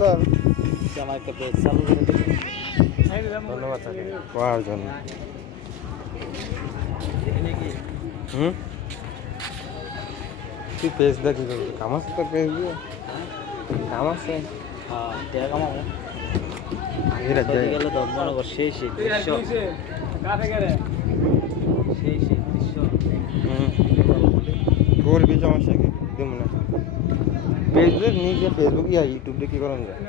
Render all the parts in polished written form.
কর। আমার একটা পেজ চালু করে দিবি। ধন্যবাদ তাকে করার জন্য। হুম, তুই পেজ দেখি কাম আছে তোর পেজ দিয়ে? কাম আছে? হ্যাঁ টাকা কামাবো। আগের যাই গেলে তো মনে কর সেই সেই দৃশ্য সেই সেই দৃশ্য। করবি, সমস্যা কি? দেবো না ফেসবুক নিজে, ফেসবুক ইয়া ইউটিউব দিয়ে কি করেন যায়?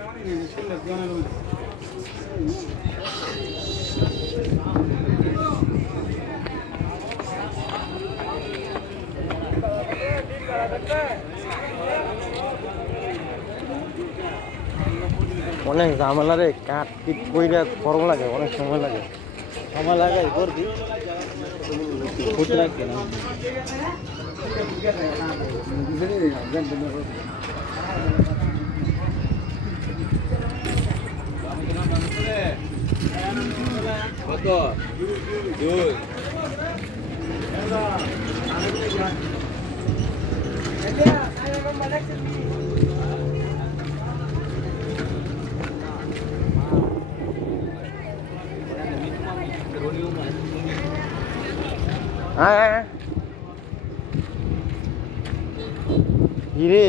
অনেক ঝামেলা রে, কাঠ পিট কইরা গরম লাগে, অনেক সময় লাগে। সময় লাগাই করবি ফুটে রাখবি না। কত 2 হিরে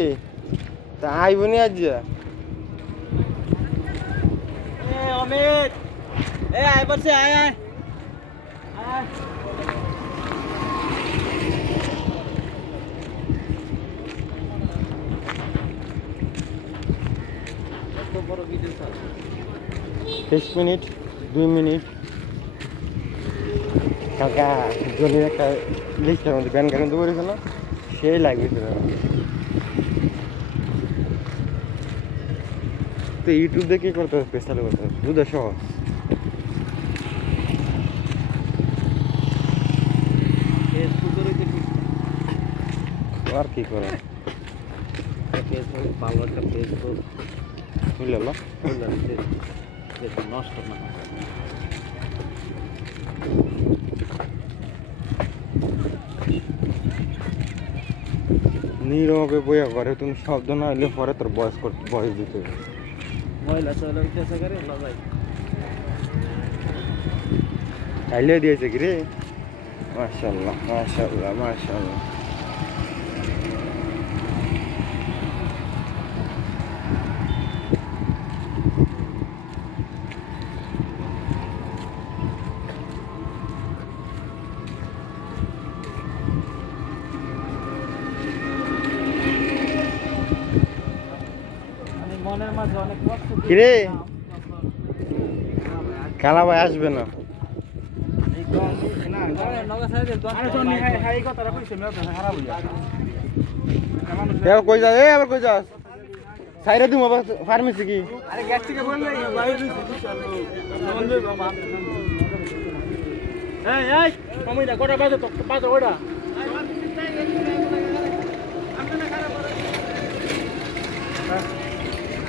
তা আইবনি আজ? অমিত এ আয় বলছে আয় আয় আয়। কত বড় ভিডিও স্যার? 6 minute 2 minute. কাকা জলির একটা লিস্টের মধ্যে ব্যান গাড়ি করেছিল, সেই লাগবে তো। ইউটিউব দিয়ে কি করতে হবে? পেজ চালু করতে হবে, বুঝতে সহজ। ফেসবুকের ওই দেখবি আর কি করে ফেসবুক ভালো একটা ফেসবুক বুঝলে না? নষ্ট না নীরবে বইয়া করে, তুমি শব্দ না হইলে পরে তোর বয়স করতে বয়স দিতে হবে। মহিলা চলে উঠেছে করে ভাই আইলে দিয়েছে কি রে? মাশাআল্লাহ মাশাআল্লাহ মাশাআল্লাহ। মনের মাঝে অনেক কষ্ট। কিরে কালা ভাই আসবে না? কই যাস? এই আবার কই যাস? সাইরে দিম আবার ফার্মেসি কি? আরে গ্যাস থেকে বললে এই এই কমিটা কোটা বাজে তো বাজে ওটা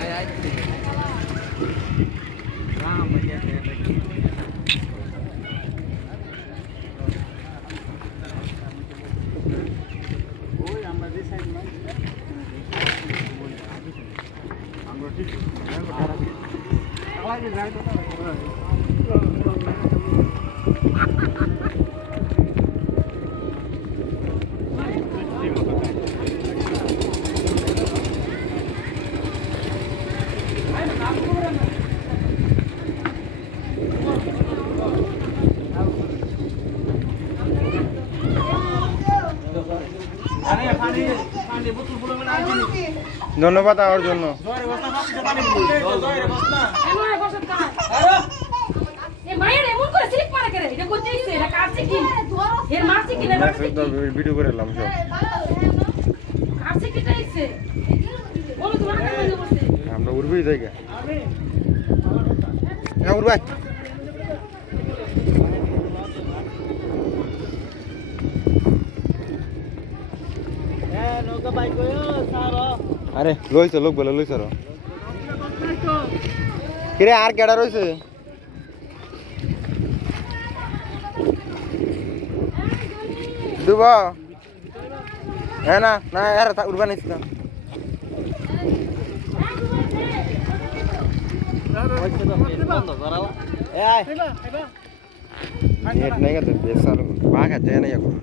আয় আয় রাম ভাইয়া ওই আমরা যে সাইড না আমরা ঠিক আলাদা যাই তো ধন্যবাদ আমার জন্য। ভিডিও করে এলাম সব। আমরা উড়বি জায়গা উড়বাই। আরে লইছ লোক বলে লইছ কিরে আর কেডা রয়েছে? দুব হ্যাঁ না না উড়বা নিস না। বন্ধ করাও এ আয় নেট নাই তো বেশ সাল পা খাচ্ছে না এখন